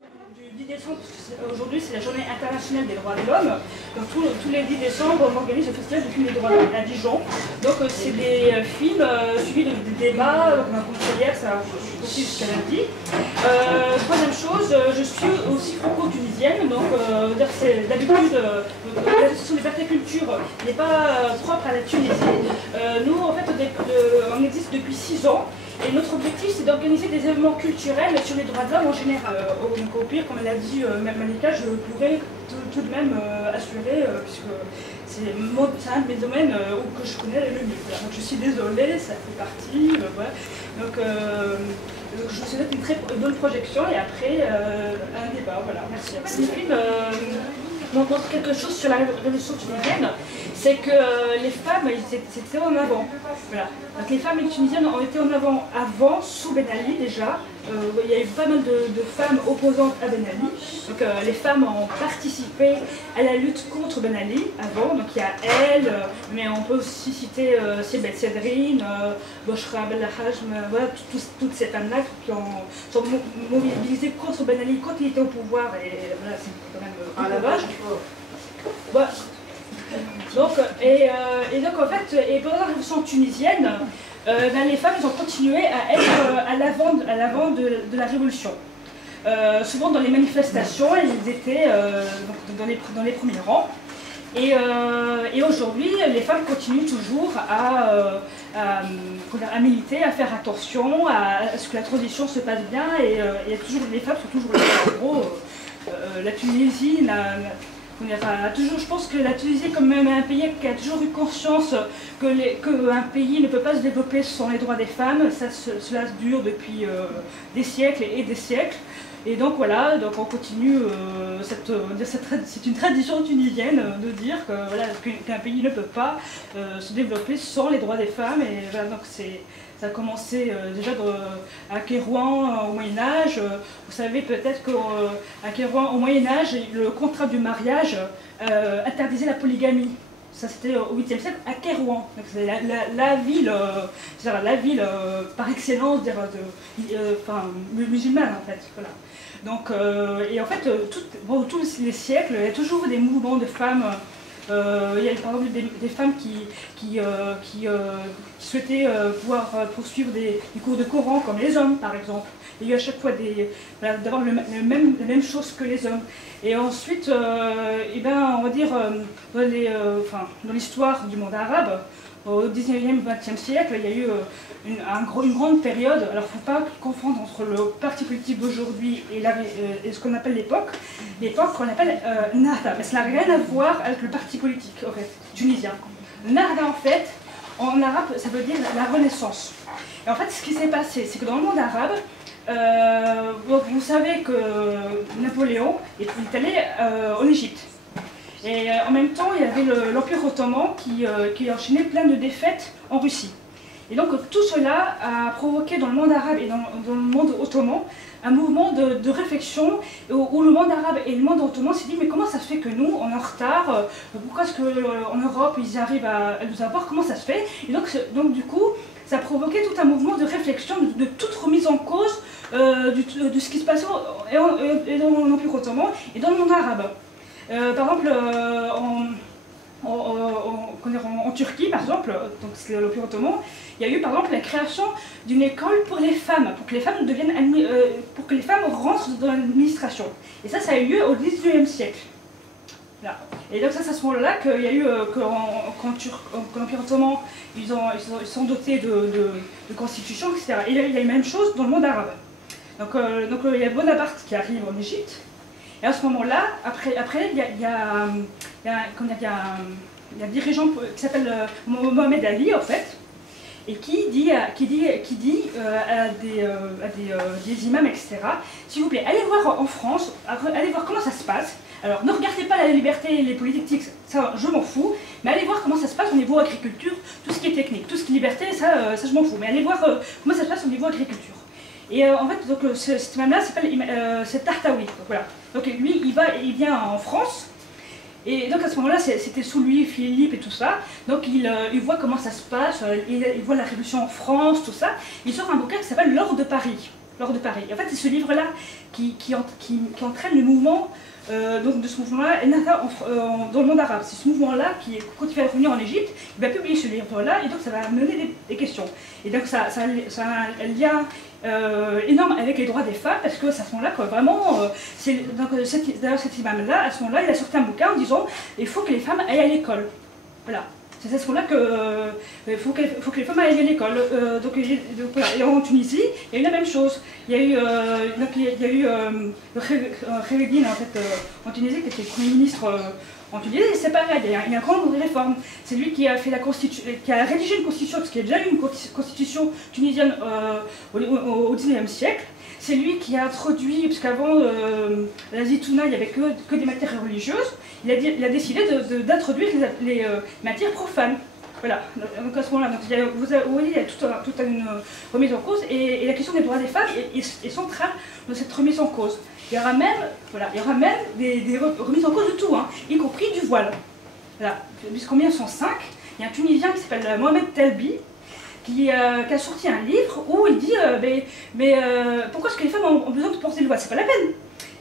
Du 10 décembre, aujourd'hui c'est la journée internationale des droits de l'homme. Donc tous les 10 décembre, on organise le festival du film des droits de l'homme à Dijon. Donc c'est des films suivis de débats, comme un conseil hier, ça aussi jusqu'à lundi. Troisième chose, je suis aussi franco-tunisienne, donc d'habitude l'association des permaculture n'est pas propre à la Tunisie. Nous en fait on existe depuis 6 ans. Et notre objectif, c'est d'organiser des événements culturels sur les droits de l'homme en général. Au pire, comme elle a dit Malika, je pourrais tout de même assurer, puisque c'est un de mes domaines que je connais le mieux. Voilà. Donc je suis désolée, ça fait partie. Voilà. Donc je vous souhaite une très bonne projection et après un débat. Voilà, merci. Ce film montre quelque chose sur la révolution tunisienne, c'est que les femmes, c'était en avant. Voilà. Donc les femmes tunisiennes ont été en avant sous Ben Ali déjà. Il y a eu pas mal de femmes opposantes à Ben Ali. Donc les femmes ont participé à la lutte contre Ben Ali avant. Donc il y a elle, mais on peut aussi citer Sibeth Sedrine, Boshra Belhajm, voilà, toutes ces femmes-là qui sont mobilisées contre Ben Ali quand il était au pouvoir. Et voilà, c'est quand même un lavage. Voilà. Donc, donc en fait, pendant la révolution tunisienne, les femmes elles ont continué à être à l'avant de la révolution. Souvent dans les manifestations, elles étaient dans les premiers rangs. Et aujourd'hui, les femmes continuent toujours à militer, à faire attention à ce que la transition se passe bien. Et les femmes sont toujours là. En gros, la Tunisie je pense que la Tunisie est quand même un pays qui a toujours eu conscience qu'un pays ne peut pas se développer sans les droits des femmes. Cela dure depuis des siècles et des siècles. Et donc voilà, donc on continue, c'est une tradition tunisienne de dire qu'un pays ne peut pas se développer sans les droits des femmes. Et voilà, donc ça a commencé déjà à Kairouan au Moyen-Âge. Vous savez peut-être qu'à Kairouan au Moyen-Âge, le contrat du mariage interdisait la polygamie. Ça c'était au 8e siècle à Kairouan. C'est la ville par excellence musulmane en fait. Voilà. Donc, et en fait, tous les siècles, il y a toujours des mouvements de femmes. Il y a par exemple des femmes qui souhaitaient pouvoir poursuivre des cours de Coran comme les hommes par exemple. Il y a eu à chaque fois d'avoir la même chose que les hommes. Et ensuite, on va dire, dans l'histoire du monde arabe, au 19e, 20e siècle, il y a eu une grande période. Alors il ne faut pas confondre entre le parti politique d'aujourd'hui et ce qu'on appelle l'époque. L'époque qu'on appelle Nahda, mais ça n'a rien à voir avec le parti politique en fait, tunisien. Nahda en fait, en arabe, ça veut dire la renaissance. Et en fait, ce qui s'est passé, c'est que dans le monde arabe, vous savez que Napoléon est allé en Égypte. Et en même temps, il y avait l'Empire ottoman qui enchaînait plein de défaites en Russie. Et donc tout cela a provoqué dans le monde arabe et dans le monde ottoman un mouvement de réflexion où le monde arabe et le monde ottoman s'est dit mais comment ça se fait que nous, on est en retard, pourquoi est-ce qu'en Europe ils arrivent à nous avoir, comment ça se fait? Et donc du coup, ça a provoqué tout un mouvement de réflexion, de toute remise en cause de ce qui se passait dans l'Empire ottoman et dans le monde arabe. Par exemple, en Turquie, par exemple, donc c'est l'Empire ottoman, il y a eu par exemple la création d'une école pour les femmes, pour que les femmes pour que les femmes rentrent dans l'administration. Et ça a eu lieu au 19e siècle. Là. Et donc c'est à ce moment-là qu'il y a eu, quand l'Empire ottoman, ils sont dotés de constitutions, etc. Et il y a eu la même chose dans le monde arabe. Donc il y a Bonaparte qui arrive en Égypte. Et à ce moment-là, après il y a un dirigeant qui s'appelle Mohamed Ali en fait, et qui dit à des imams, etc., s'il vous plaît, allez voir en France, allez voir comment ça se passe. Alors ne regardez pas la liberté et les politiques, ça je m'en fous, mais allez voir comment ça se passe au niveau agriculture, tout ce qui est technique, tout ce qui est liberté, ça je m'en fous, mais allez voir comment ça se passe au niveau agriculture. Et en fait, donc, cet imam-là s'appelle Tahtaoui. Donc, voilà. Donc lui, il vient en France. Et donc à ce moment-là, c'était sous lui, Philippe et tout ça. Donc il voit comment ça se passe, il voit la révolution en France, tout ça. Il sort un bouquin qui s'appelle L'Or de Paris. lors de Paris. Et en fait, c'est ce livre-là qui entraîne le mouvement, donc de ce mouvement-là, dans le monde arabe. C'est ce mouvement-là qui, quand il va revenir en Égypte, il va publier ce livre-là, et donc ça va mener des questions. Et donc ça a un lien énorme avec les droits des femmes, parce que c'est à ce moment-là que vraiment, d'ailleurs cet imam-là, à ce moment-là, il a sorti un bouquin en disant il faut que les femmes aillent à l'école. Voilà. C'est à ce moment-là qu'il faut que les femmes aillent à l'école. Voilà. Et en Tunisie, il y a eu la même chose. Il y a eu, Khaireddine en Tunisie, qui était Premier ministre en Tunisie, et c'est pareil, il y a un grand nombre de réformes. C'est lui qui a fait qui a rédigé une constitution, parce qu'il y a déjà eu une constitution tunisienne au XIXe siècle. C'est lui qui a introduit, parce qu'avant la zitouna, il n'y avait que des matières religieuses, il a décidé d'introduire les matières profanes. Voilà, donc à ce moment-là, vous voyez, il y a toute une remise en cause, et la question des droits des femmes est centrale dans cette remise en cause. Il y aura même des remises en cause de tout, hein, y compris du voile. Voilà. Puisqu'en 1905, il y a un Tunisien qui s'appelle Mohamed Telbi, qui a sorti un livre où il dit pourquoi est-ce que les femmes ont besoin de porter le voile? C'est pas la peine.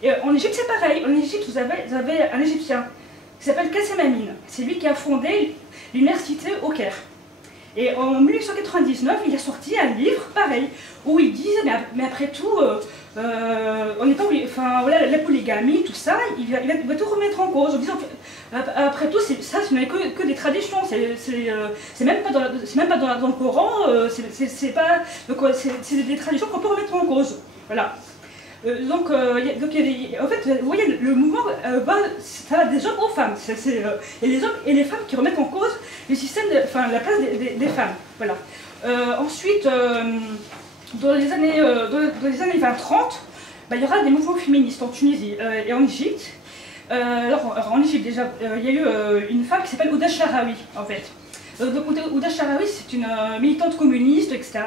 Et en Égypte, c'est pareil. En Égypte, vous avez un Égyptien qui s'appelle Kassem Amin. C'est lui qui a fondé l'université au Caire. Et en 1999, il a sorti un livre pareil, où il dit mais après tout, on n'est pas obligé, enfin voilà, la polygamie, tout ça, il va tout remettre en cause, en disant après tout, ça ce n'est que des traditions, c'est même pas dans le Coran, c'est des traditions qu'on peut remettre en cause. Voilà. Donc, en fait, vous voyez, le mouvement ça va des hommes aux femmes. Et les hommes et les femmes qui remettent en cause le système, la place des femmes. Voilà. Ensuite, dans les années 20-30, il y aura des mouvements féministes en Tunisie et en Égypte. Alors, en Égypte, déjà, il y a eu une femme qui s'appelle Ouda Sharawi, en fait. Donc, Ouda Sharawi, c'est une militante communiste, etc.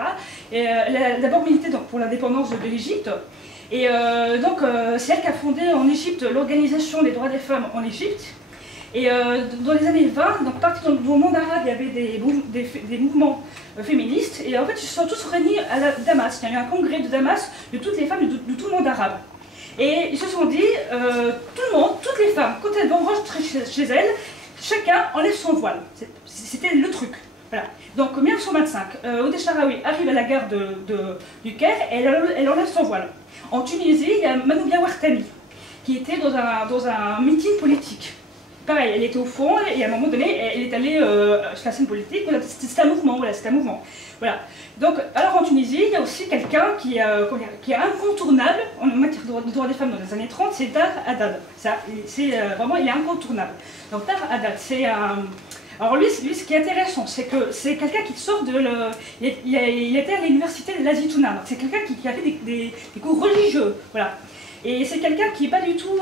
Et elle a d'abord milité pour l'indépendance de l'Égypte. Et c'est elle qui a fondé en Égypte l'Organisation des droits des femmes en Égypte. Et dans les années 20, donc partout dans le monde arabe, il y avait des mouvements féministes. Et en fait, ils se sont tous réunis à Damas. Il y a eu un congrès de Damas de toutes les femmes de tout le monde arabe. Et ils se sont dit, tout le monde, toutes les femmes, quand elles vont rentrer chez elles, chacun enlève son voile. C'était le truc. Voilà. Donc en 1925, Ouda Sharawi arrive à la gare du Caire et elle enlève son voile. En Tunisie, il y a Manoubia Ouattani, qui était dans un meeting politique. Pareil, elle était au fond et à un moment donné, elle est allée sur la scène politique. Voilà, c'était un mouvement. Voilà, c'était un mouvement. Voilà. Donc, alors en Tunisie, il y a aussi quelqu'un qui est incontournable en matière de droits des femmes dans les années 30, c'est Dar Haddad. Vraiment, il est incontournable. Donc Dar Haddad, c'est un... Alors lui, ce qui est intéressant, c'est que c'est quelqu'un qui sort de il était à l'université de la Zitouna. C'est quelqu'un qui a fait des cours religieux, voilà. Et c'est quelqu'un qui n'est pas du tout,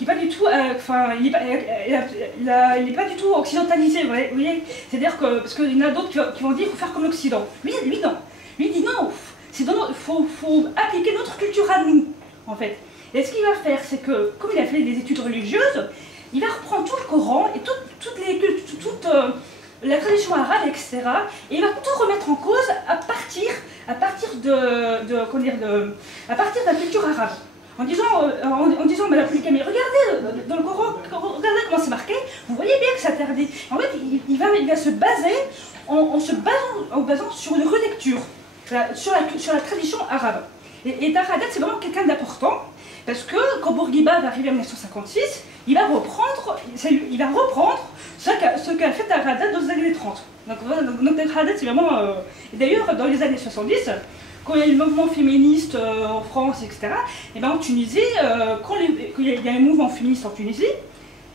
il n'est pas du tout occidentalisé, vous voyez. C'est-à-dire que, parce qu'il y en a d'autres qui vont dire qu'il faut faire comme l'Occident. Lui non. Lui dit non, il faut appliquer notre culture à nous, en fait. Et ce qu'il va faire, c'est que, comme il a fait des études religieuses, il va reprendre tout le Coran et toute la tradition arabe, etc. Et il va tout remettre en cause à partir de la culture arabe. En disant la polygamie, regardez dans le Coran, regardez comment c'est marqué, vous voyez bien que c'est interdit. En fait, il va se baser en basant sur une relecture, sur la tradition arabe. Et Dar Haddad, c'est vraiment quelqu'un d'important, parce que quand Bourguiba va arriver en 1956, il va reprendre ce qu'a fait Dar Haddad dans les années 30. Donc Dar Haddad, c'est vraiment... Et d'ailleurs, dans les années 70, quand il y a eu le mouvement féministe en France, etc., et ben en Tunisie, quand il y a un mouvement féministe en Tunisie,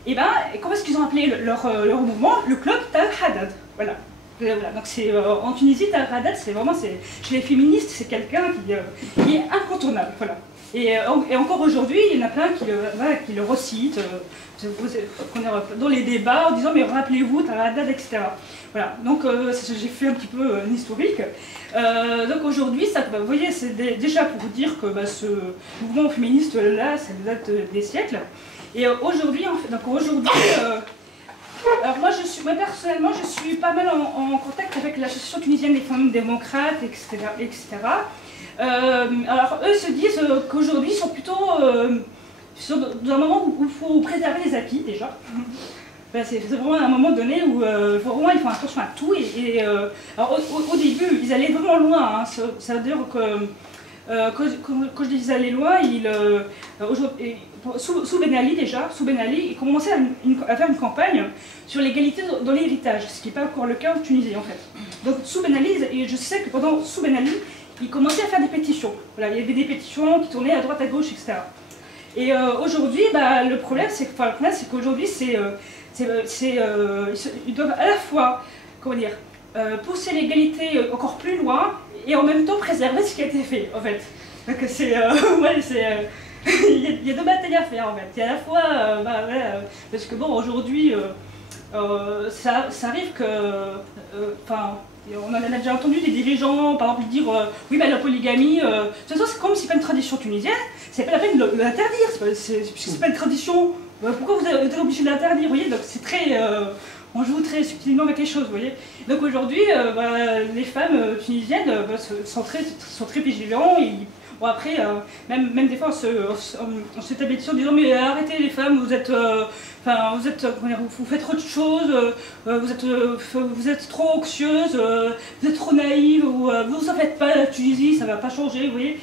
et ben, comment est-ce qu'ils ont appelé leur mouvement? Le club Dar Haddad. Voilà. Voilà. Donc en Tunisie, Dar Haddad, c'est vraiment, chez les féministes, c'est quelqu'un qui est incontournable. Voilà. Et encore aujourd'hui, il y en a plein qui le recitent dans les débats en disant mais rappelez-vous Dar Haddad, etc. Voilà, donc j'ai fait un petit peu un historique. Donc aujourd'hui, vous voyez, c'est déjà pour vous dire que ce mouvement féministe-là, ça date des siècles. Et aujourd'hui, alors moi personnellement, je suis pas mal en contact avec l'association tunisienne des femmes démocrates, etc. Alors eux se disent qu'aujourd'hui ils sont plutôt dans un moment où il faut préserver les acquis déjà. Ben, c'est vraiment un moment donné où vraiment ils font attention à tout. Alors, au début, ils allaient vraiment loin. Hein. Ça veut dire que quand je dis qu'ils allaient loin, sous Ben Ali déjà, sous Ben Ali, ils commençaient à faire une campagne sur l'égalité dans l'héritage, ce qui n'est pas encore le cas en Tunisie en fait. Donc sous Ben Ali, et je sais que sous Ben Ali, ils commençaient à faire des pétitions. Voilà, il y avait des pétitions qui tournaient à droite, à gauche, etc. Et aujourd'hui, bah, le problème c'est qu'aujourd'hui, ils doivent à la fois, comment dire, pousser l'égalité encore plus loin et en même temps préserver ce qui a été fait, en fait. Donc il y a deux batailles à faire, en fait. Il y a à la fois, parce que bon, aujourd'hui, ça arrive que, on en a déjà entendu des dirigeants, par exemple, dire oui, bah, la polygamie, de toute façon, c'est comme c'est pas une tradition tunisienne, c'est pas la peine de l'interdire, puisque c'est pas une tradition, pourquoi vous êtes obligé de l'interdire, vous voyez, donc c'est très... on joue très subtilement avec les choses, vous voyez. Donc aujourd'hui, les femmes tunisiennes sont très vigilants. Bon après, même des fois, on se tape dessus en disant mais arrêtez les femmes, vous faites trop de choses, vous êtes trop anxieuses, vous êtes trop naïves, ou vous en faites pas, la Tunisie, ça va pas changer, vous voyez.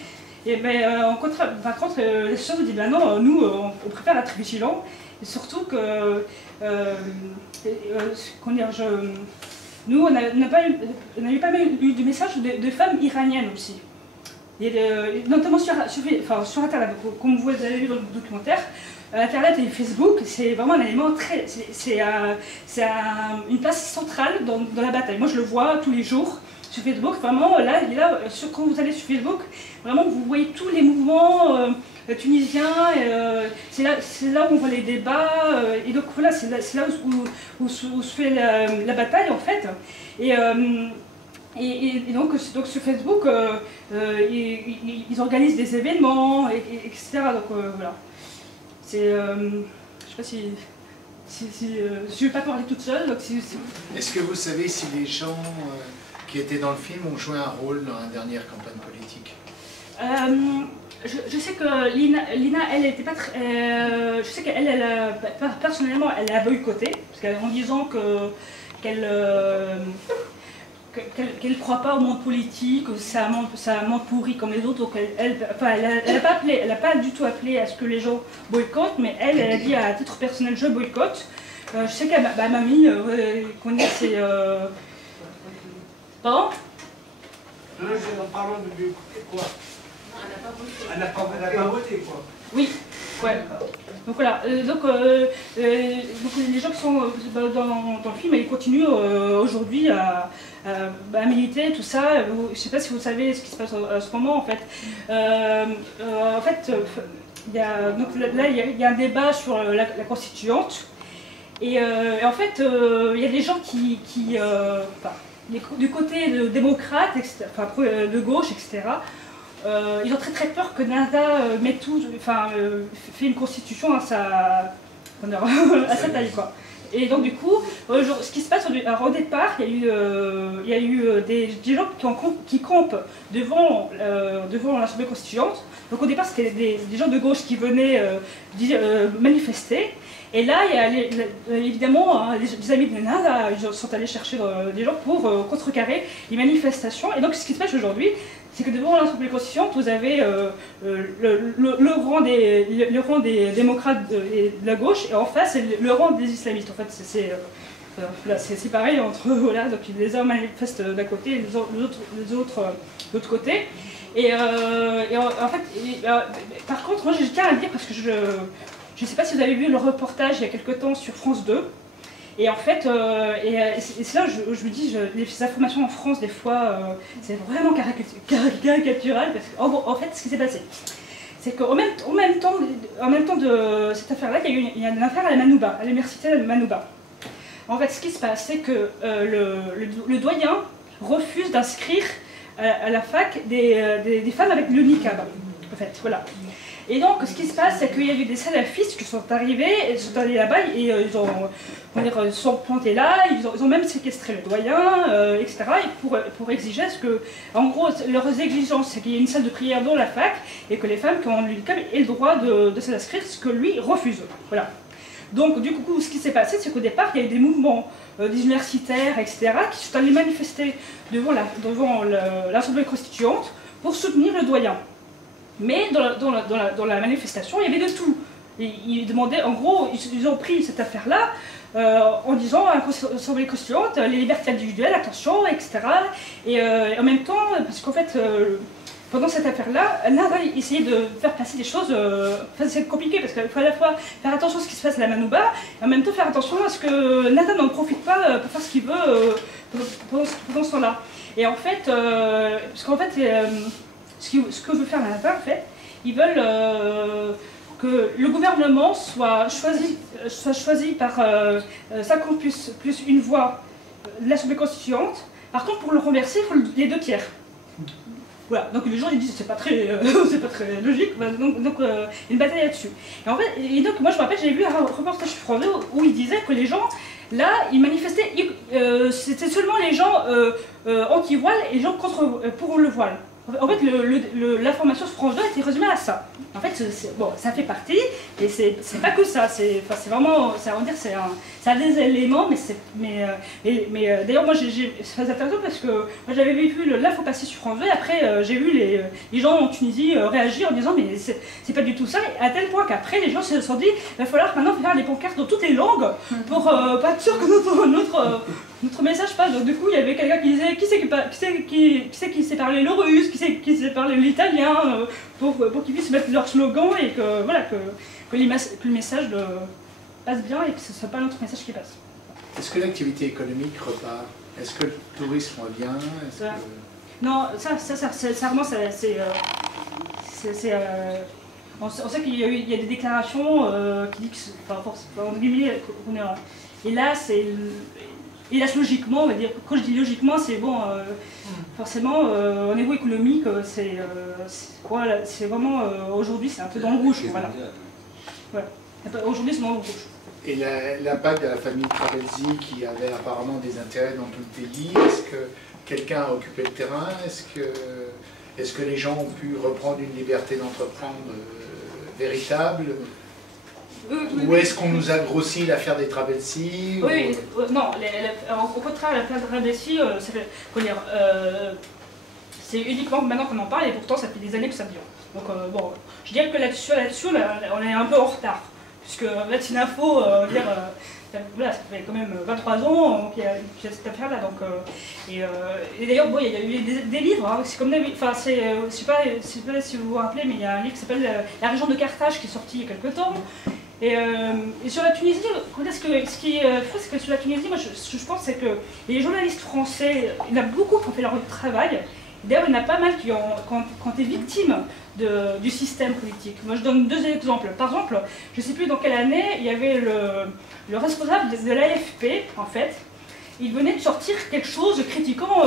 Et ben, par contre, les choses vous disent ben non, nous, on préfère être vigilants. Et surtout que, nous, on n'a pas eu de messages de femmes iraniennes aussi. Notamment sur Internet, comme vous avez vu dans le documentaire, Internet et Facebook, c'est vraiment un élément très... C'est une place centrale dans la bataille. Moi, je le vois tous les jours. Sur Facebook, vraiment, quand vous allez sur Facebook, vraiment, vous voyez tous les mouvements tunisiens, c'est là où on voit les débats, et donc voilà, c'est là où se fait la bataille, en fait. Et donc sur Facebook, ils organisent des événements, etc. Donc voilà. Je ne sais pas si je ne vais pas parler toute seule. Est-ce que vous savez si les gens qui étaient dans le film ont joué un rôle dans la dernière campagne politique? Je sais que Lina, elle n'était pas très... je sais qu'elle, personnellement, elle a boycotté, en disant qu'elle ne croit pas au monde politique, que c'est un monde pourri comme les autres, donc elle n'a pas du tout appelé à ce que les gens boycottent, mais elle a dit à titre personnel, je boycotte. Je sais qu'elle m'a mis, connaît ses... Pardon? Non, en parlant de boycotter quoi? Elle n'a pas voté quoi? Oui, ouais. Donc voilà, donc les gens qui sont dans le film, ils continuent aujourd'hui à militer, tout ça. Je ne sais pas si vous savez ce qui se passe à ce moment en fait. En fait, il y a un débat sur la constituante. Et en fait, il y a des gens du côté de démocrates, de gauche, etc., ils ont très peur que Nada fait une constitution à sa taille, quoi. Et donc du coup, ce qui se passe, alors, au départ, il y a eu des gens qui campent devant l'Assemblée constituante. Donc au départ, c'était des gens de gauche qui venaient manifester. Et là, il y a évidemment les amis de Nada, ils sont allés chercher des gens pour contrecarrer les manifestations. Et donc ce qui se passe aujourd'hui, c'est que devant l'Assemblée constituante, vous avez le rang des démocrates de la gauche, et en face, c'est le rang des islamistes. En fait, c'est pareil entre eux, voilà, donc les uns manifestent d'un côté et les autres de l'autre côté. Et en fait, par contre, moi je tiens à le dire parce que je ne sais pas si vous avez vu le reportage il y a quelque temps sur France 2. Et en fait, c'est là où je me dis, les informations en France, des fois, c'est vraiment caricatural. Parce qu'en fait, ce qui s'est passé, c'est qu'en même temps de cette affaire-là, il y a une affaire à la Manouba, à l'université de Manouba. En fait, ce qui se passe, c'est que le doyen refuse d'inscrire à la fac des femmes avec le niqab. En fait, voilà. Et donc, ce qui se passe, c'est qu'il y a eu des salafistes qui sont arrivés, ils sont allés là-bas et ils ont, ils sont plantés là, ils ont même séquestré le doyen, etc. Et pour exiger que, en gros, leurs exigences, c'est qu'il y ait une salle de prière dans la fac et que les femmes qui ont l'handicap aient le droit de s'inscrire, ce que lui refuse. Voilà. Donc, du coup, ce qui s'est passé, c'est qu'au départ, il y a eu des mouvements des universitaires, etc., qui sont allés manifester devant l'Assemblée constituante pour soutenir le doyen. Mais dans la manifestation, il y avait de tout. Et ils demandaient, en gros, ils ont pris cette affaire-là en disant à l'Assemblée constituante, les libertés individuelles, attention, etc. Et en même temps, parce qu'en fait, pendant cette affaire-là, Nada essayait de faire passer des choses. Enfin, c'est compliqué parce qu'il faut à la fois faire attention à ce qui se passe à la Manouba et en même temps faire attention à ce que Nada n'en profite pas pour faire ce qu'il veut pendant ce temps-là. Et en fait, parce qu'en fait, ce que veut faire Nada, en fait, ils veulent que le gouvernement soit choisi par 50 plus une voix de l'Assemblée constituante. Par contre, pour le renverser, il faut les 2 tiers. Voilà, donc les gens ils disent c'est pas très logique, donc une bataille là-dessus. Et en fait, donc moi je me rappelle, j'avais vu un reportage sur France 2 où il disait que les gens, là, ils manifestaient, c'était seulement les gens anti-voile et les gens pour le voile. En fait, l'information sur France 2 était résumée à ça. En fait, bon, ça fait partie, et c'est pas que ça. C'est vraiment, ça va dire, ça a des éléments, mais d'ailleurs, moi, c'est intéressant parce que moi, j'avais vu l'info passer sur France 2, et après, j'ai vu les gens en Tunisie réagir en disant, mais c'est pas du tout ça, à tel point qu'après, les gens se sont dit, il va falloir maintenant faire des pancartes dans toutes les langues pour pas être sûr que notre message passe. Donc, du coup, il y avait quelqu'un qui disait, qui sait parler le russe, qui sait parler l'italien, pour qu'ils puissent mettre leur slogan et que, voilà, que le message passe bien et que ce ne soit pas notre message qui passe. Est-ce que l'activité économique repart? Est-ce que le tourisme revient? Non, ça vraiment, on sait qu'il y a des déclarations qui disent que, enfin, entre guillemets, hélas, logiquement, on va dire, quand je dis logiquement, c'est bon, forcément, au niveau économique, c'est vraiment, aujourd'hui, c'est un peu dans le rouge, voilà. Aujourd'hui, c'est dans le rouge. Et l'impact de la famille Trabelsi, qui avait apparemment des intérêts dans tout le pays, est-ce que quelqu'un a occupé le terrain? Est-ce que les gens ont pu reprendre une liberté d'entreprendre véritable? Ou est-ce qu'on nous a grossi l'affaire des Trabelsi? Oui, non, au contraire, l'affaire des Trabelsi, c'est uniquement maintenant qu'on en parle et pourtant ça fait des années que ça dure. Donc bon, je dirais que là-dessus, on est un peu en retard. Puisque mettre une info, voilà, ça fait quand même 23 ans qu'il y a cette affaire-là. Et d'ailleurs, bon, il y a eu des livres, hein, c'est comme enfin, je ne sais pas si vous vous rappelez, mais il y a un livre qui s'appelle La région de Carthage qui est sorti il y a quelques temps. Et sur la Tunisie, ce qui est fou, c'est que sur la Tunisie, moi je pense c'est que les journalistes français, il y en a beaucoup qui ont fait leur travail. D'ailleurs, il y en a pas mal qui ont été victimes du système politique. Moi, je donne 2 exemples. Par exemple, je ne sais plus dans quelle année, il y avait le responsable de l'AFP, en fait. Il venait de sortir quelque chose critiquant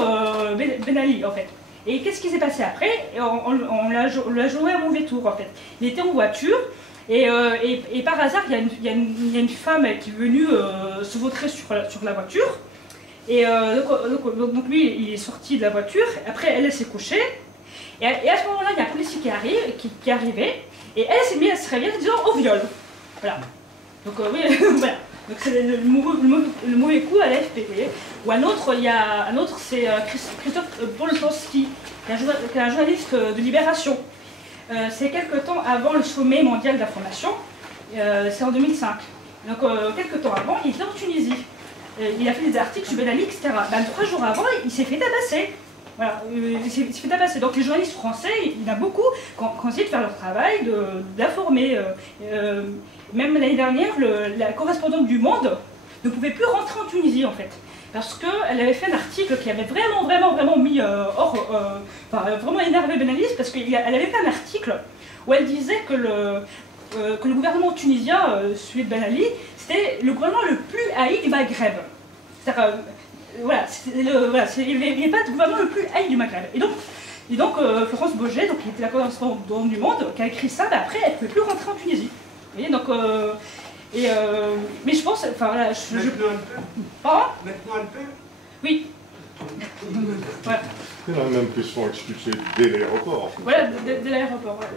Ben Ali, en fait. Et qu'est-ce qui s'est passé après? On l'a joué à mauvais tour, en fait. Il était en voiture, et par hasard, il y a une femme qui est venue se vautrer sur la voiture. Et donc lui, il est sorti de la voiture, après elle s'est couchée, et à ce moment-là, il y a un policier qui est arrivé, et elle s'est mise à se réveiller en disant « au viol ». Voilà. Donc oui, voilà. Donc c'est le mauvais coup à l'AFP. Ou un autre, c'est Christophe Boltanski, qui est un journaliste de Libération. C'est quelques temps avant le sommet mondial d'information, c'est en 2005. Donc quelques temps avant, il était en Tunisie. Il a fait des articles sur Ben Ali, etc. 3 jours avant, il s'est fait tabasser. Voilà, il s'est fait tabasser. Donc les journalistes français, il y en a beaucoup qui ont essayé de faire leur travail, d'informer. Même l'année dernière, la correspondante du Monde ne pouvait plus rentrer en Tunisie, en fait. Parce qu'elle avait fait un article qui avait vraiment mis vraiment énervé Ben Ali, parce qu'elle avait fait un article où elle disait que le gouvernement tunisien, celui de Ben Ali, c'était le gouvernement le plus haï du Maghreb. C'est-à-dire, voilà, il n'y avait pas de gouvernement le plus haï du Maghreb. Et donc, Et donc Florence Baugé, donc, qui était la correspondante du Monde, qui a écrit ça, après elle ne pouvait plus rentrer en Tunisie. Vous voyez, donc, mais je pense, enfin voilà, Maintenant elle peut. Pardon ? Maintenant elle peut. Oui. Voilà. Il y en a même qui sont expulsés dès l'aéroport. Voilà, dès l'aéroport. Ouais.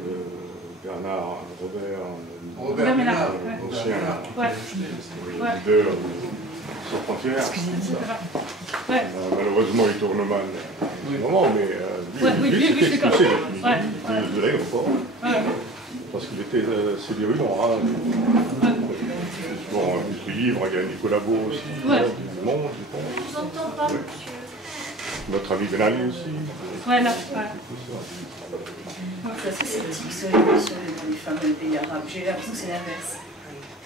Bernard, Robert Ménard, l'ancien ouais. leader sans frontières. Ouais. Malheureusement, il tourne mal. Non, mais lui, il s'était expulsé de l'aéroport. Parce qu'il était assez virulent. Bon, il livre, il y a Nicolas Beau aussi. Ouais. Du Monde, je pense. On vous entend pas, monsieur. Notre ami Ben Ali aussi. Voilà. C'est assez sceptique sur l'évolution des femmes dans les pays arabes. J'ai l'impression que c'est l'inverse.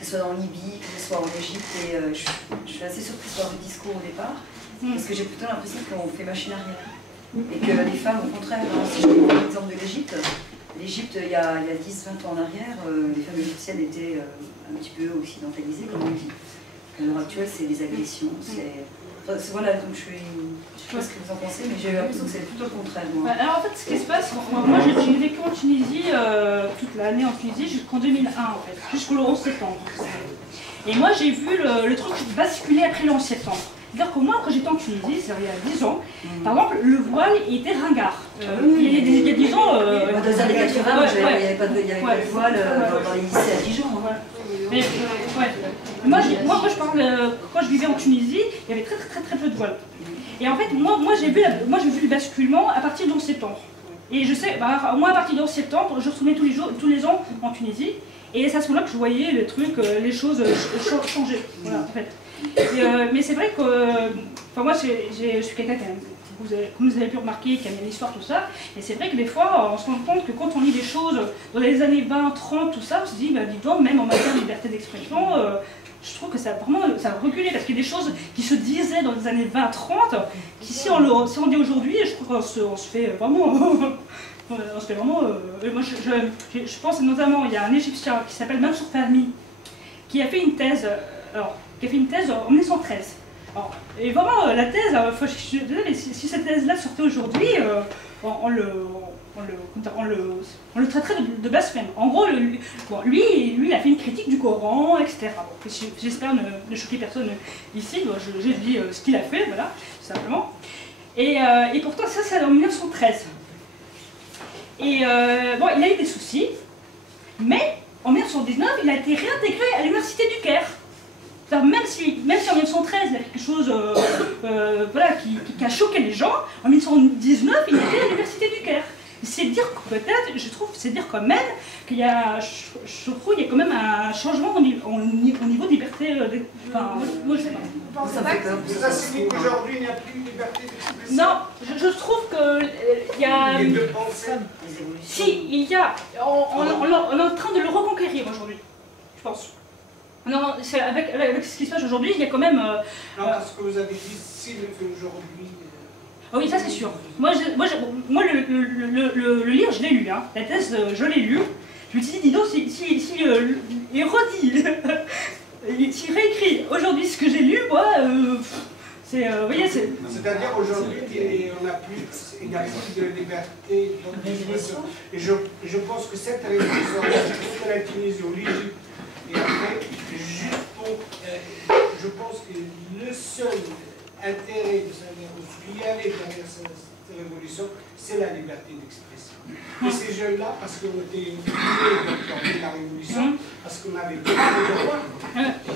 Que ce soit en Libye, que ce soit en Égypte, et je suis assez surprise par le discours au départ, parce que j'ai plutôt l'impression qu'on fait machine arrière. Et que les femmes, au contraire, si je prends l'exemple de l'Égypte, il y a 10-20 ans en arrière, les femmes égyptiennes étaient un petit peu occidentalisées, comme on dit. À l'heure actuelle, c'est des agressions, voilà, donc je sais pas ce que vous en pensez, mais j'ai l'impression que c'est plutôt le contraire. Moi. Alors en fait, ce qui se passe, moi j'ai vécu en Tunisie toute l'année en Tunisie jusqu'en 2001 en fait, jusqu'au 11 septembre. Et moi j'ai vu le truc basculer après le 11 septembre. C'est-à-dire que moi, quand j'étais en Tunisie, c'est-à-dire il y a 10 ans, par exemple, le voile était ringard. Il y a 10 ans... Dans les années 80, il n'y avait pas de voile dans les lycées à Dijon. Mais, moi, quand je vivais en Tunisie, il y avait très peu de voiles. Et en fait, moi j'ai vu le basculement à partir du 11 septembre. Et je sais, moi à partir du 11 septembre, je retournais tous les ans en Tunisie. Et c'est à ce moment-là que je voyais les trucs, les choses changer. Voilà, en fait. Mais c'est vrai que moi je suis quelqu'un comme vous avez pu remarquer, qui aime l'histoire, tout ça. Et c'est vrai que des fois, on se rend compte que quand on lit des choses dans les années 20, 30, tout ça, on se dit, dis donc, même en matière de liberté d'expression, je trouve que ça a reculé, parce qu'il y a des choses qui se disaient dans les années 20, 30, qui si on dit aujourd'hui, je trouve qu'on se fait vraiment... on se fait vraiment... moi, je pense notamment, il y a un Égyptien qui s'appelle Mansour Fahmy, qui a fait une thèse, en 1913. Alors, et vraiment, la thèse, je suis désolée, mais si cette thèse-là sortait aujourd'hui, on le traiterait de blasphème. En gros, lui, il a fait une critique du Coran, etc. Bon, j'espère ne choquer personne ici, j'ai dit ce qu'il a fait, voilà, tout simplement. Et pourtant, ça, c'est en 1913. Et bon, il a eu des soucis, mais en 1919, il a été réintégré à l'université du Caire. Même si en 1913, il y a quelque chose voilà, qui a choqué les gens, en 1919, il était à l'université du Caire. C'est dire peut-être, je trouve, c'est dire quand même qu'il y a, je trouve, il y a quand même un changement au niveau de liberté. Moi, je sais pas. Ça signifie qu'aujourd'hui il n'y a plus de liberté d'expression. Non, je trouve qu'il y a. Et de penser. Si, il y a. On est en train de le reconquérir aujourd'hui, je pense. Non, avec ce qui se passe aujourd'hui, il y a quand même... non, parce que vous avez dit, si le fait aujourd'hui... Ah oui, ça c'est sûr. Moi le livre, je l'ai lu, hein. La thèse, je l'ai lu. Je me suis dit, dis donc, il redit, s'il réécrit aujourd'hui ce que j'ai lu, moi, c'est... vous voyez, c'est... C'est-à-dire aujourd'hui, il n'y a plus de liberté d'expression. Et je pense que cette révolution, que la Tunisie ou l'Égypte, et après, juste pour, je pense que le seul intérêt de cette révolution, qui y avait derrière cette révolution, c'est la liberté d'expression. Et ces jeunes-là, parce qu'on était dans la révolution, parce qu'on avait pas le droit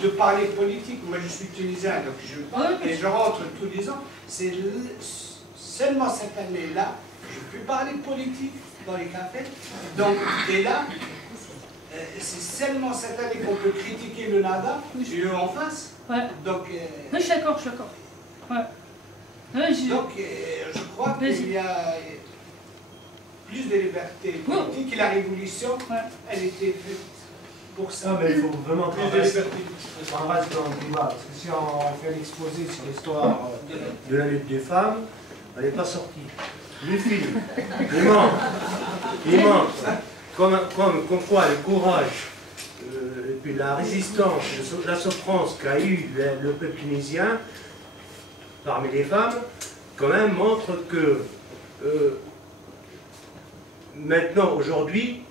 de parler politique. Moi, je suis tunisien, donc je rentre tous les ans. C'est seulement cette année-là que je peux parler politique dans les cafés. Donc, et là, c'est seulement cette année qu'on peut critiquer le NADA, et eux en face. Ouais. Donc, non, je suis d'accord, Ouais. Donc, je crois qu'il y a plus de liberté politique et la révolution, elle était faite pour ça. Non, mais il faut vraiment qu'on reste dans le débat, parce que si on fait un exposé sur l'histoire de la lutte des femmes, elle n'est pas sortie. Les filles, il manque. Comme quoi le courage et puis la résistance, la souffrance qu'a eu le peuple tunisien parmi les femmes, quand même montre que maintenant, aujourd'hui,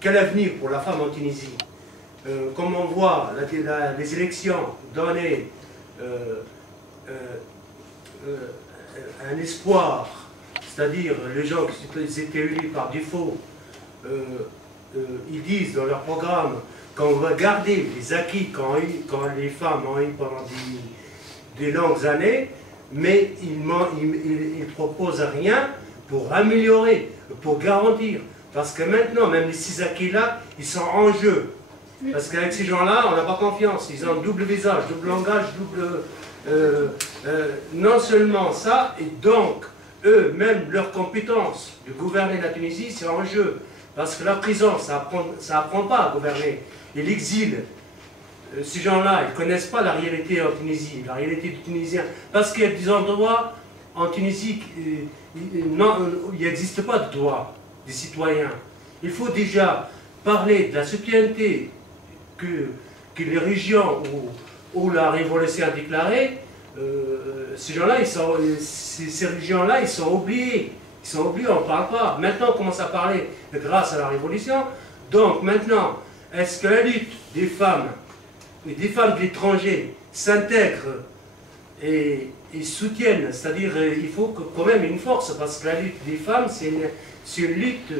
quel avenir pour la femme en Tunisie? Comme on voit les élections donner un espoir, c'est-à-dire les gens qui étaient élus par défaut, ils disent dans leur programme qu'on va garder les acquis quand les femmes ont eu pendant des longues années, mais ils ne proposent rien pour améliorer, pour garantir. Parce que maintenant, même les 6 acquis-là, ils sont en jeu. Parce qu'avec ces gens-là, on n'a pas confiance. Ils ont double visage, double langage, non seulement ça, et donc, eux-mêmes, leurs compétences de gouverner la Tunisie, c'est en jeu. Parce que la prison, ça apprend pas à gouverner. Et l'exil, ces gens-là, ils ne connaissent pas la réalité en Tunisie, la réalité du Tunisien. Parce qu'il y a des endroits en Tunisie, il n'existe pas de droit des citoyens. Il faut déjà parler de la citoyenneté que les régions où la révolution a déclaré, ces gens-là, ces régions-là, ils sont oubliés. Ils sont oubliés, on ne parle pas. Maintenant, on commence à parler grâce à la révolution. Donc maintenant, est-ce que la lutte des femmes et des femmes de l'étranger s'intègrent et soutiennent? C'est-à-dire, il faut quand même une force, parce que la lutte des femmes, c'est une lutte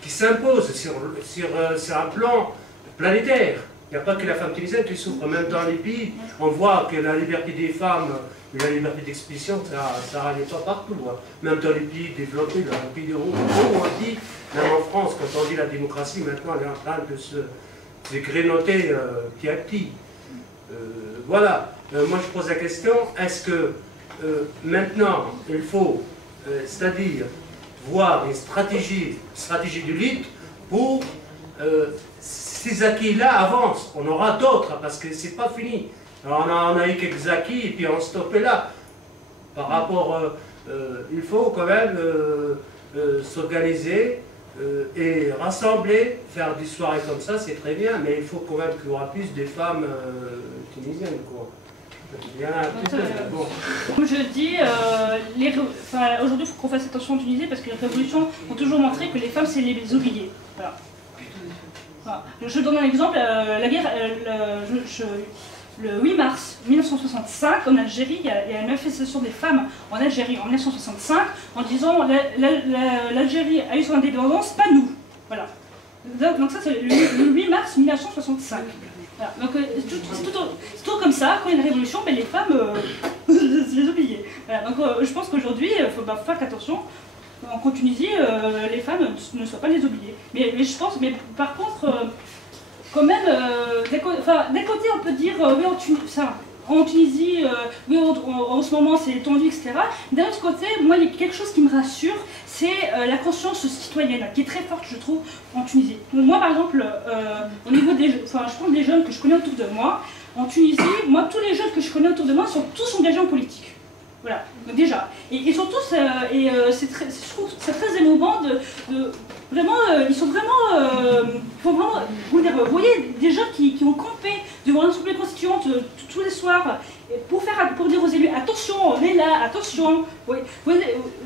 qui s'impose sur un plan planétaire. Il n'y a pas que la femme tunisienne qui souffre, même dans les pays, on voit que la liberté des femmes et la liberté d'expression, ça n'arrive pas partout. Hein. Même dans les pays développés, dans les pays de haut, on dit, même en France, quand on dit la démocratie, maintenant elle est en train de se grignoter petit à petit. Voilà, moi je pose la question, est-ce que maintenant il faut, c'est-à-dire voir une stratégie de lutte pour ces acquis-là avancent. On aura d'autres, parce que c'est pas fini. Alors on a eu quelques acquis, et puis on stoppait là. Par rapport, il faut quand même s'organiser et rassembler, faire des soirées comme ça, c'est très bien, mais il faut quand même qu'il y aura plus de femmes tunisiennes, quoi. Comme je dis, aujourd'hui il faut qu'on fasse attention en Tunisie parce que les révolutions ont toujours montré que les femmes c'est les oubliées. Voilà. Voilà. Je donne un exemple, la guerre, le 8 mars 1965 en Algérie, il y a une manifestation des femmes en Algérie en 1965 en disant l'Algérie a eu son indépendance, pas nous. Voilà. Donc ça c'est le 8 mars 1965. Voilà. Donc c'est tout comme ça, quand il y a une révolution, ben, les femmes, c'est les oubliées. Voilà. Donc je pense qu'aujourd'hui, il faut faire attention. En Tunisie, les femmes ne soient pas les oubliées. Mais je pense, mais par contre, quand même, d'un côté on peut dire, oui, en Tunisie, oui, en ce moment c'est tendu, etc. D'un autre côté, moi, il y a quelque chose qui me rassure, c'est la conscience citoyenne, qui est très forte, je trouve, en Tunisie. Donc, moi, par exemple, au niveau des je pense des jeunes que je connais autour de moi, en Tunisie, moi, tous les jeunes que je connais autour de moi sont tous engagés en politique. Voilà, donc déjà. Et ils sont tous, je trouve c'est très émouvant vraiment, ils sont vraiment, vous voyez des gens qui ont campé devant l'Assemblée constituante tous les soirs pour dire aux élus, attention, on est là, attention.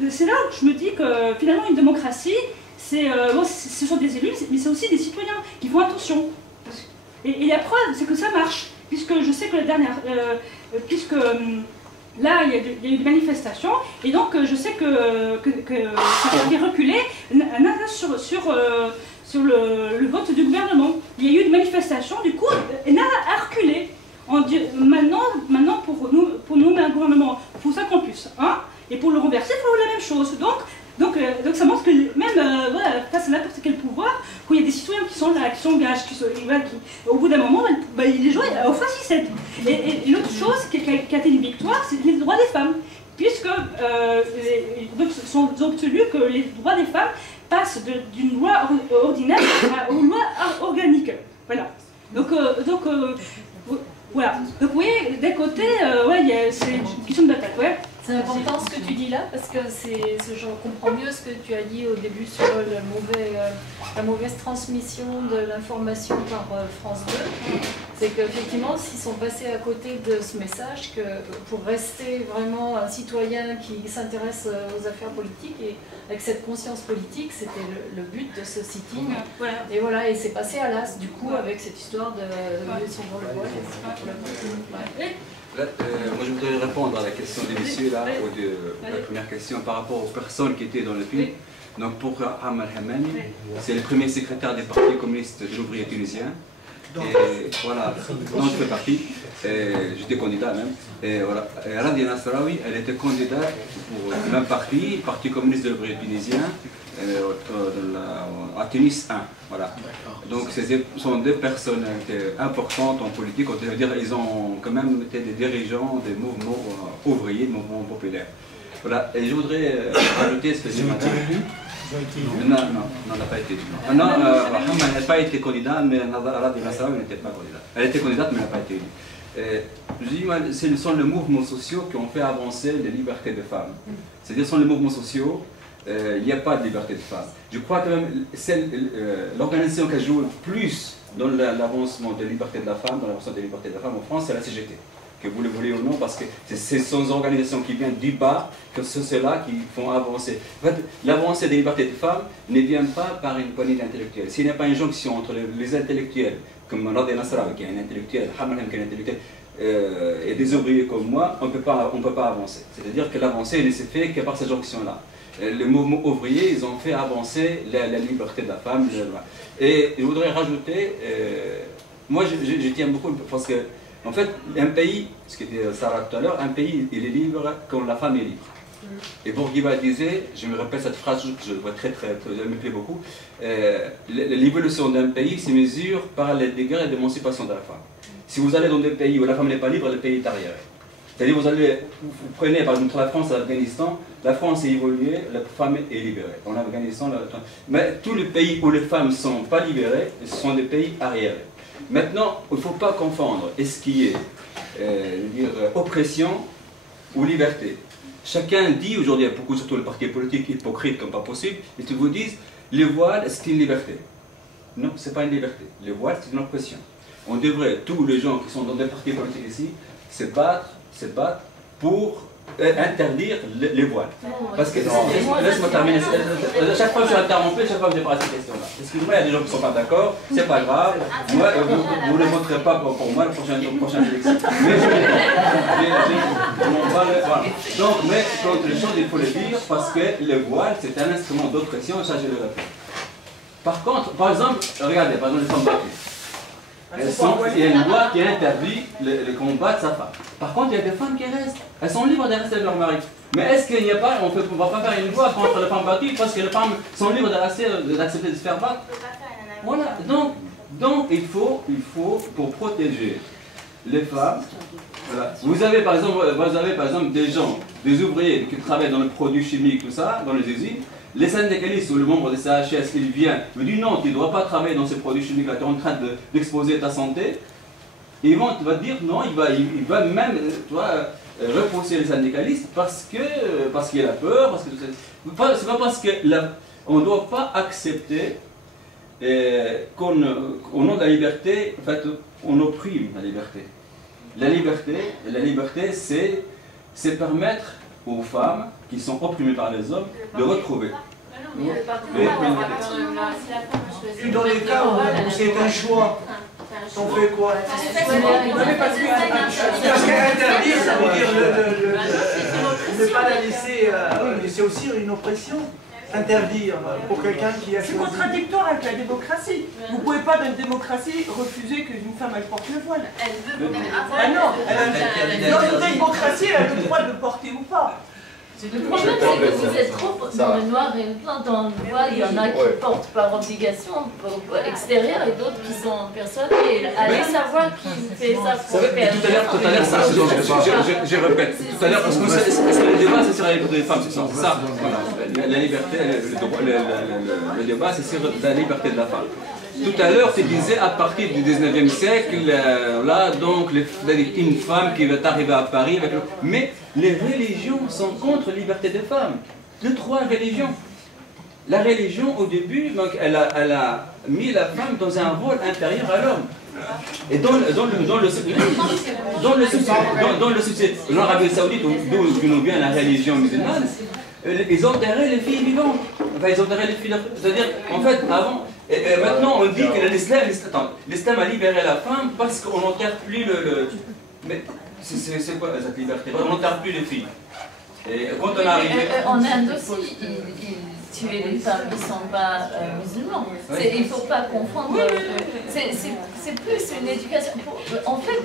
C'est là où je me dis que finalement une démocratie, ce sont des élus, mais c'est aussi des citoyens qui font attention. Et la preuve, c'est que ça marche, puisque je sais que la dernière, là, il y a eu des manifestations, et donc je sais que ça a été reculé sur le vote du gouvernement. Il y a eu des manifestations, du coup, NA a reculé. Maintenant pour nous, un gouvernement, il faut 50 plus 1, et pour le renverser, il faut la même chose. Donc ça montre que même face à n'importe quel pouvoir, quand il y a des citoyens qui sont là, qui s'engagent, au bout d'un moment, les gens au fascistes. Et l'autre chose qui a été une victoire, c'est les droits des femmes, puisque sont obtenus que les droits des femmes passent d'une loi ordinaire aux lois organiques. Voilà. Donc voilà. Donc vous voyez, d'un côté, c'est une question de bataille. Ouais. C'est important ce que tu dis là, parce que je comprends mieux ce que tu as dit au début sur la mauvaise transmission de l'information par France 2. C'est qu'effectivement, s'ils sont passés à côté de ce message, que pour rester vraiment un citoyen qui s'intéresse aux affaires politiques et avec cette conscience politique, c'était le but de ce sitting. Et voilà, et c'est passé à l'as du coup avec cette histoire de son dans le voile. Là, moi je voudrais répondre à la question des messieurs là, ou de la première question par rapport aux personnes qui étaient dans le film. Donc pour Hamad Hamani, c'est le premier secrétaire du Parti communiste de l'ouvrier tunisien. Et voilà, dont je fais partie, j'étais candidat même. Et voilà, et Radia Nasraoui, elle était candidate pour le même parti, Parti communiste de l'ouvrier tunisien, à Tunis 1. Voilà. Donc ce sont des personnalités importantes en politique, on veut dire ils ont quand même été des dirigeants des mouvements ouvriers, des mouvements populaires. Voilà, et je voudrais rajouter ce que j'ai dit. Non, on n'a pas été. Non, Hamad n'a pas été candidat, mais Radia Nasraoui n'était pas candidate. Elle était candidate, mais elle n'a pas été élue. Je dis, ce sont les mouvements sociaux qui ont fait avancer les libertés des femmes. C'est-à-dire, ce sont les mouvements sociaux. Il n'y a pas de liberté de femmes. Je crois que l'organisation qui joue le plus dans l'avancement des libertés de la femme, dans l'avancement des libertés de la femme en France, c'est la CGT. Que vous le voulez ou non, parce que c'est ces organisations qui viennent du bas, que c'est ceux-là qui font avancer. En fait, l'avancée des libertés de femmes ne vient pas par une poignée d'intellectuels. S'il n'y a pas une jonction entre les intellectuels, comme Radia Nasraoui qui est un intellectuel, Hamad Hamani qui est un intellectuel, et des ouvriers comme moi, on ne peut pas avancer. C'est-à-dire que l'avancée ne s'est faite que par cette jonction-là. Les mouvements ouvriers, ils ont fait avancer la liberté de la femme. Et je voudrais rajouter, moi je tiens beaucoup, parce que, en fait, un pays, ce que disait Sarah tout à l'heure, un pays, il est libre quand la femme est libre. Et Bourguiba disait, je me répète cette phrase, je vois elle me plaît beaucoup, l'évolution d'un pays se mesure par les degrés d'émancipation de la femme. Si vous allez dans des pays où la femme n'est pas libre, le pays est arriéré. C'est-à-dire, vous prenez par exemple la France et l'Afghanistan, la France est évoluée, la femme est libérée. En Afghanistan, mais tous les pays où les femmes ne sont pas libérées, ce sont des pays arriérés. Maintenant, il ne faut pas confondre ce qui est oppression ou liberté. Chacun dit aujourd'hui, beaucoup surtout le parti politique hypocrite comme pas possible, ils vous disent le voile c'est une liberté. Non, ce n'est pas une liberté. Le voile c'est une oppression. On devrait, tous les gens qui sont dans des partis politiques ici, se battre pour interdire les voiles. Parce que, laisse-moi terminer, chaque fois que je suis interrompu, chaque fois que je parle à cette question-là. Excusez-moi, il y a des gens qui ne sont pas d'accord, c'est pas grave, moi, vous ne le voterez pas pour moi la prochaine élection. Mais voilà. Donc, mais contre les choses, il faut le dire, parce que le voile, c'est un instrument d'oppression, ça je le répète. Par contre, par exemple, regardez, par exemple, les femmes battues. Il y a une loi qui interdit le combat de sa femme. Par contre, il y a des femmes qui restent. Elles sont libres de rester avec leur mari. Mais est-ce qu'il n'y a pas, on ne va pas faire une loi contre les femmes battues parce que les femmes sont libres d'accepter de se faire battre? Voilà. Donc il faut, pour protéger les femmes, voilà. Vous avez par exemple des gens, des ouvriers qui travaillent dans le produit chimique, tout ça, dans les usines. Les syndicalistes ou le membre des CHS, il vient, me dit non, tu ne dois pas travailler dans ces produits chimiques-là, tu es en train d'exposer ta santé. Et il va te dire non, il va même repousser les syndicalistes parce qu'il a peur, parce que c'est pas parce qu'on ne doit pas accepter qu'au nom de la liberté, en fait, on opprime la liberté. La liberté, c'est permettre aux femmes qui sont opprimées par les hommes de retrouver. Et dans les cas où c'est un choix, on fait quoi? Parce qu'interdire, ça veut dire ne pas la laisser. Mais c'est aussi une oppression. Interdire pour quelqu'un qui a choisi. C'est contradictoire avec la démocratie. Vous ne pouvez pas dans une démocratie refuser qu'une femme elle porte le voile. Elle veut. Ah non, dans une démocratie, elle a le droit de le porter ou pas. Le problème, c'est que vous êtes trop dans le noir et blanc. Dans le voile, il y en a qui portent par obligation extérieure et d'autres qui sont persuadés. Allez savoir qui fait ça pour faire. Tout à l'heure, ça, je répète. Tout à l'heure, parce que le débat, c'est sur la liberté des femmes, c'est ça. Voilà. La liberté, le débat, c'est sur la liberté de la femme. Tout à l'heure, tu disais à partir du 19e siècle, là, donc, une femme qui va arriver à Paris. Mais les religions sont contre la liberté des femmes. Les 3 religions. La religion, au début, donc, elle a mis la femme dans un rôle inférieur à l'homme. Et dans l'Arabie Saoudite, d'où nous vient la religion musulmane, ils enterraient les filles vivantes. Enfin, ils enterraient les filles. C'est-à-dire, en fait, avant. Et maintenant, on dit que l'islam a libéré la femme parce qu'on n'enterre plus le. Mais c'est quoi cette liberté? On n'enterre plus les filles. Et quand on est arrivé. En Inde aussi, tuer les femmes qui ne sont pas musulmans. Il ne faut pas confondre. C'est plus une éducation. En fait,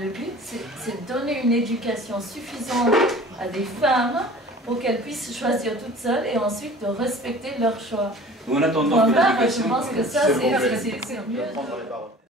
le but, c'est donner une éducation suffisante à des femmes pour qu'elles puissent choisir toutes seules et ensuite de respecter leur choix. En attendant, je pense que ça, c'est mieux.